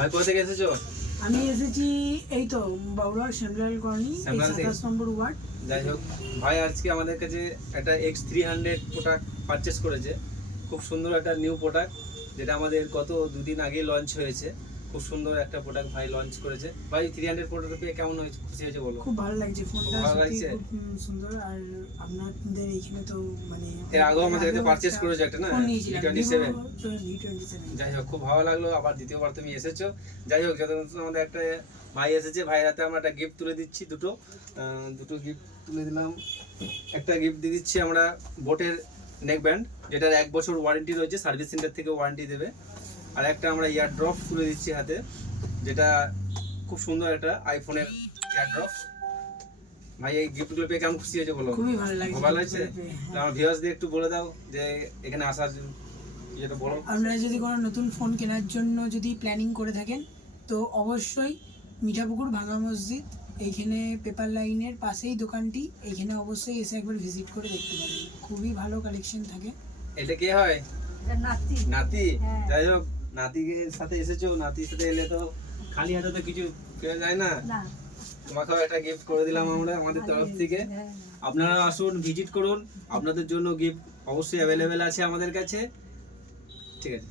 ভাই কোথা থেকে এসেছো? আমি এসেছি এই তো বাবুলার শ্যামলাল কলোনি 27 নম্বর ওয়ার্ড। যাই হোক, ভাই আজকে আমাদের কাছে একটা X300 প্রোডাক্ট পারচেস করেছে। খুব সুন্দর একটা নিউ প্রোডাক্ট, যেটা আমাদের গত দুদিন আগে লঞ্চ হয়েছে। খুব সুন্দর একটা প্রোডাক্ট ভাই লঞ্চ করেছে। ভাই 300 প্রোডাক্ট পেয়ে কেমন হয়েছে, খুশি হয়েছে বলো? খুব ভালো লাগছে, ফোনটা ভালো সত্যি লাগছে? খুব সুন্দর। আর আপনাদের এখানে তো মানে এর আগেও আমাদের কাছে পারচেস করেছে একটা না, ফোন নিয়েছিলাম V27। V27। যাই হোক, খুব ভালো লাগলো আবার দ্বিতীয়বার তুমি এসেছো। যাই হোক, যত আমাদের একটা ভাই এসেছে, ভাইয়ের হাতে আমরা একটা গিফট তুলে দিচ্ছি, দুটো গিফট তুলে দিলাম। একটা গিফট দিয়ে দিচ্ছি আমরা বোটের নেক ব্যান্ড, যেটার 1 বছর ওয়ারেন্টি রয়েছে, সার্ভিস সেন্টার থেকে ওয়ারেন্টি দেবে। আর একটা আমরা ইয়ার ড্রপ তুলে দিচ্ছি হাতে, যেটা খুব সুন্দর একটা আইফোনের ইয়ার ড্রপ। ভাই এই গিফটগুলো পেয়ে কেমন খুশি হয়েছে বলো? খুবই ভালো লাগছে। ভালো লাগছে? আমার ভিউয়ার্সদের একটু বলে দাও যে এখানে আসার যেটা বলো। আপনারা যদি কোনো নতুন ফোন কেনার জন্য যদি প্ল্যানিং করে থাকেন, তো অবশ্যই মিঠাপুকুর ভাঙা মসজিদ এইখানে পেপার লাইনের পাশেই দোকানটি, এইখানে অবশ্যই এসে একবার ভিজিট করে দেখতে পারেন। খুবই ভালো কালেকশন থাকে। এটা কে হয়? নাতি। নাতি? হ্যাঁ। যাই হোক, নাতিকে সাথে এসেছো, নাতির সাথে এলে তো খালি হাতে তো কিছু কেউ যায় না। না। তোমাকেও একটা গিফট করে দিলাম আমরা আমাদের তরফ থেকে। হ্যাঁ। আপনারা আসুন, ভিজিট করুন, আপনাদের জন্য গিফট অবশ্যই অ্যাভেলেবেল আছে আমাদের কাছে। ঠিক আছে।